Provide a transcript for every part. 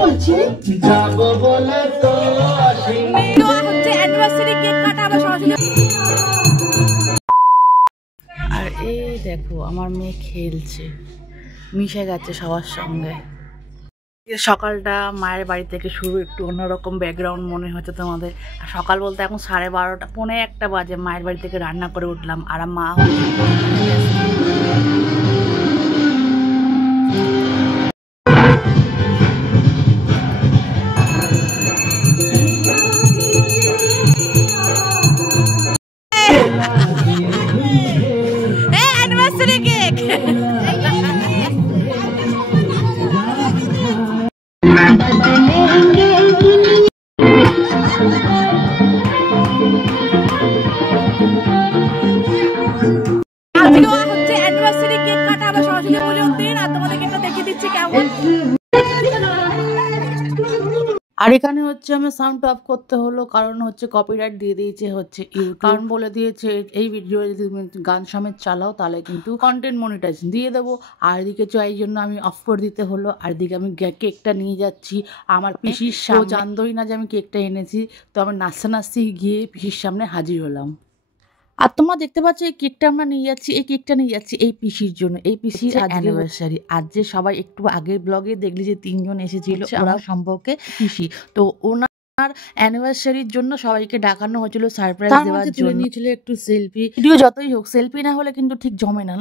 আর এই দেখো আমার মেয়ে খেলছে, মিশে গেছে সবার সঙ্গে। সকালটা মায়ের বাড়ি থেকে শুরু, একটু অন্যরকম ব্যাকগ্রাউন্ড মনে হচ্ছে তোমাদের। আর সকাল বলতে এখন 12:30 পৌনে 1টা বাজে, মায়ের বাড়ি থেকে রান্না করে উঠলাম। আর মা আর এখানে হচ্ছে আমি সাউন্ড অফ করতে হলো, কারণ হচ্ছে কপিরাইট দিয়ে দিয়েছে হচ্ছে ইউটিউব। কারণ বলে দিয়েছে এই ভিডিও যদি তুমি গান সমেত চালাও তাহলে কিন্তু কন্টেন্ট মনিটাইজেশন দিয়ে দেবো। আর এদিকে এই জন্য আমি অফ করে দিতে হলো। আর এদিকে আমি কেকটা নিয়ে যাচ্ছি আমার পিসির সামনে। জানতোই না যে আমি কেকটা এনেছি, তো আমি নাচতে নাচতে গিয়ে পিসির সামনে হাজির হলাম। আর তোমরা দেখতে পাচ্ছ এই কেকটা আমরা নিয়ে যাচ্ছি, এই কেকটা নিয়ে যাচ্ছি এই পিসির জন্য। এই পিসির অ্যানিভার্সারি। আজ যে সবাই একটু আগের ব্লগে দেখলি যে 3 জন এসেছিল, ওরা সম্পর্কে পিসি। তো ওনার অ্যানিভার্সারির জন্য সবাইকে ডাকানো হয়েছিল সারপ্রাইজ দেওয়ার জন্য। নিয়েছিল একটু সেলফি ভিডিও, যতই হোক সেলফি না হলে কিন্তু ঠিক জমে না।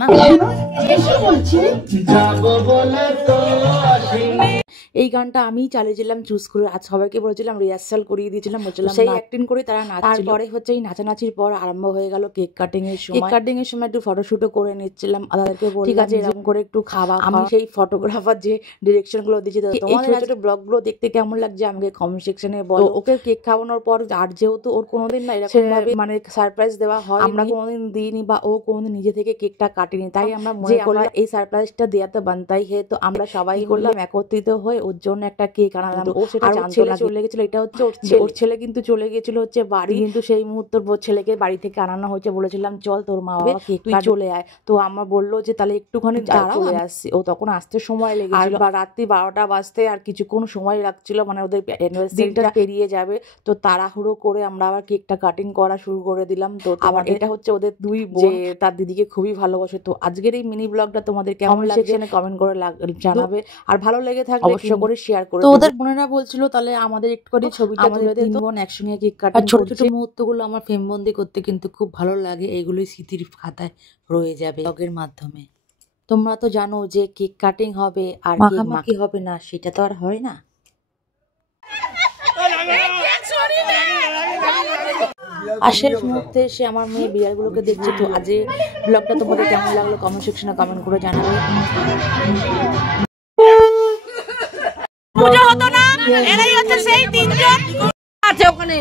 এই গানটা আমি চালিয়েছিলাম চুজ করে। আজ সবাইকে বলেছিলাম রিহার্সাল করিয়ে দিয়েছিলাম, বলছিলাম সেই অ্যাক্টিং করে তারা নাচছিল। তারপরে হচ্ছে এই নাচানাচির পর আরম্ভ হয়ে গেল কেক কাটিং এর সময়। কেক কাটিং এর সময় একটু ফটোশুটও করে নিচ্ছিলাম। তাদেরকে বললাম ঠিক আছে এরকম করে একটু খাওয়া। আমি সেই ফটোগ্রাফার যে ডিরেকশন গুলো দিয়েছি, তোমাদের ছোট ব্লগ গুলো দেখতে কেমন লাগছে আমাকে কমেন্ট সেকশনে বলো। ওকে কেক খাওয়ানোর পর, আর যেহেতু ওর কোনোদিন না এরকম ভাবে মানে সারপ্রাইজ দেওয়া হয়, আমরা কোনোদিন দিইনি বা ও কোনোদিন নিজে থেকে কেকটা কাটেনি, তাই আমরা মনে করলাম এই সারপ্রাইজটা দেওয়াতে বানতাই হে। তো আমরা সবাই করলাম একত্রিত হয়ে ওর জন্য একটা কেক আনালাম। ও সেটা জানতো না, চলে গেছিল। এটা হচ্ছে ওর ছেলে কিন্তু চলে গেছিল হচ্ছে বাড়ি, কিন্তু সেই মুহূর্তে ওর ছেলেকে বাড়ি থেকে আনানো হয়েছে। বলেছিলাম চল তোর মা বাবা কেক তুই চলে আয়। তো আমার বললো যে তাহলে একটুখানি চলে আসছি। ও তখন আসতে সময় লেগেছিল, বা রাত্রি 12টা বাজতে আর কিছুক্ষণ সময় লাগছিল, মানে ওদের দিনটা পেরিয়ে যাবে। তো তাড়াহুড়ো করে আমরা আবার কেকটা কাটিং করা শুরু করে দিলাম। তো আবার এটা হচ্ছে ওদের 2 বোন, তার দিদিকে খুবই ভালোবাসে। তো আজকের এই মিনি ব্লগটা তোমাদের কেমন লাগছে কমেন্ট করে জানাবে। আর ভালো লেগে থাকলে অবশ্যই করে শেয়ার করে। তো ওদের বোনেরা বলছিল তাহলে আমাদের একটু করে ছবিটা তুলে দে। 3 বোন একসঙ্গে কেক কাটিং। আর ছোট ছোট মুহূর্তগুলো আমার ফ্রেমবন্দি করতে কিন্তু খুব ভালো লাগে। এইগুলোই স্মৃতির খাতায় রয়ে যাবে ব্লগের মাধ্যমে। তোমরা তো জানো যে কেক কাটিং হবে আর মাখামাখি হবে না, সেটা তো আর হয় না। আর শেষ মুহূর্তে এসে আমার মেয়ে বিড়ালগুলোকে দেখছে। তো আজ ব্লগটা তোমাদের কেমন লাগলো কমেন্ট সেকশনে কমেন্ট করে জানাবে। পুজো হতো না, এরাই হচ্ছে সেই 3 জন আছে ওখানে।